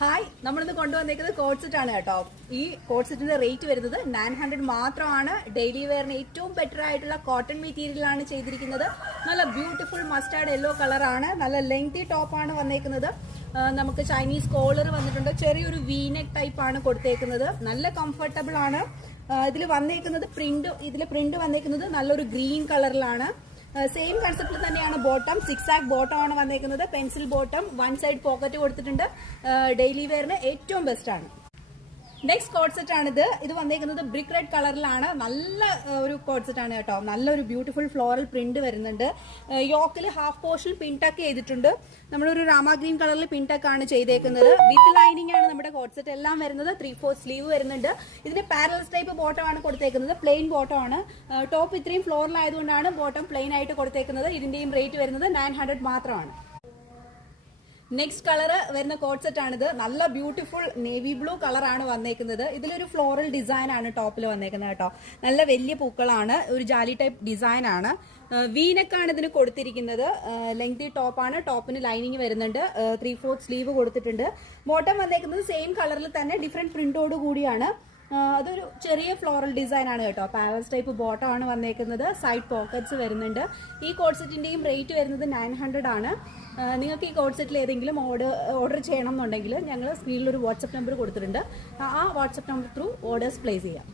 Hi, നമ്മളിന്ന് കൊണ്ടുവന്നേക്കുന്നത് coat set ആണ് കേട്ടോ. ഈ കോട്ട് സെറ്റിന്റെ റേറ്റ് വരുന്നത് 900 മാത്രമാണ്. ഡെയിലി വെയറിന് ഏറ്റവും ബെറ്റർ ആയിട്ടുള്ള കോട്ടൺ മെറ്റീരിയലാണ് ചെയ്തിരിക്കുന്നത്. നല്ല ബ്യൂട്ടിഫുൾ മസ്റ്റാർഡ് യെല്ലോ കളറാണ്. നല്ല ലെങ്തി ടോപ്പാണ് വന്നേക്കുന്നത്. നമുക്ക് ചൈനീസ് കോളർ വന്നിട്ടുണ്ട്. ചെറിയൊരു വീനെക്ക് ടൈപ്പ് ആണ് കൊടുത്തേക്കുന്നത്. നല്ല കംഫർട്ടബിൾ ആണ്. ഇതിൽ വന്നേക്കുന്നത് പ്രിന്റ് വന്നേക്കുന്നത് നല്ലൊരു ഗ്രീൻ കളറിലാണ്. സെയിം കൺസെപ്റ്റിൽ തന്നെയാണ് ബോട്ടം. 6 ബോട്ടം ആണ് വന്നേക്കുന്നത്. പെൻസിൽ ബോട്ടം, 1 സൈഡ് പോക്കറ്റ് കൊടുത്തിട്ടുണ്ട്. ഡെയിലി വെയറിന് ഏറ്റവും ബെസ്റ്റ് ആണ്. നെക്സ്റ്റ് കോട്ട് സെറ്റ് ആണിത്. ഇത് വന്നേക്കുന്നത് ബ്രിക്ക് റെഡ് കളറിലാണ്. നല്ല ഒരു കോട്ട് സെറ്റ് ആണ് കേട്ടോ. നല്ലൊരു ബ്യൂട്ടിഫുൾ ഫ്ലോറൽ പ്രിന്റ് വരുന്നുണ്ട്. യോക്കിൽ ഹാഫ് പോർഷൻ പിൻടക്ക് ചെയ്തിട്ടുണ്ട്. നമ്മളൊരു രാമ ഗ്രീൻ കളറിൽ പിൻടക്ക് ആണ് ചെയ്തേക്കുന്നത്. വിത്ത് ലൈനിങ് ആണ് നമ്മുടെ കോട്ട് സെറ്റ് എല്ലാം വരുന്നത്. 3/4 സ്ലീവ് വരുന്നുണ്ട്. ഇതിന് പാരലൽ ടൈപ്പ് ബോട്ടം ആണ് കൊടുത്തേക്കുന്നത്. പ്ലെയിൻ ബോട്ടം ആണ്. ടോപ്പ് ഇത്രയും ഫ്ലോറിലായതുകൊണ്ടാണ് ബോട്ടം പ്ലെയിൻ ആയിട്ട് കൊടുത്തേക്കുന്നത്. ഇതിന്റെയും റേറ്റ് വരുന്നത് 900 മാത്രമാണ്. നെക്സ്റ്റ് കളർ വരുന്ന കോട്ട് സെറ്റ് ആണിത്. നല്ല ബ്യൂട്ടിഫുൾ നേവി ബ്ലൂ കളറാണ് വന്നേക്കുന്നത്. ഇതിലൊരു ഫ്ലോറൽ ഡിസൈൻ ആണ് ടോപ്പിൽ വന്നേക്കുന്നത് കേട്ടോ. നല്ല വലിയ പൂക്കളാണ്. ഒരു ജാലി ടൈപ്പ് ഡിസൈൻ ആണ്. വീനെക്കാണ് ഇതിന് കൊടുത്തിരിക്കുന്നത്. ലെങ്തി ടോപ്പാണ്. ടോപ്പിന് ലൈനിങ് വരുന്നുണ്ട്. 3/4 സ്ലീവ് കൊടുത്തിട്ടുണ്ട്. ബോട്ടം വന്നേക്കുന്നത് സെയിം കളറിൽ തന്നെ ഡിഫറെന്റ് പ്രിന്റോട് കൂടിയാണ്. അതൊരു ചെറിയ ഫ്ലോറൽ ഡിസൈൻ ആണ് കേട്ടോ. പാരൽ ടൈപ്പ് ബോട്ടം ആണ് വന്നേക്കുന്നത്. സൈഡ് പോക്കറ്റ്സ് വരുന്നുണ്ട്. ഈ കോട്ട് സെറ്റിന്റെയും റേറ്റ് വരുന്നത് 900 ആണ്. നിങ്ങൾക്ക് ഈ കോട്ട് സെറ്റിൽ ഏതെങ്കിലും ഓർഡർ ചെയ്യണം എന്നുണ്ടെങ്കിൽ ഞങ്ങൾ സ്ക്രീനിൽ ഒരു വാട്സപ്പ് നമ്പർ കൊടുത്തിട്ടുണ്ട്. ആ WhatsApp number through orders place ചെയ്യാം.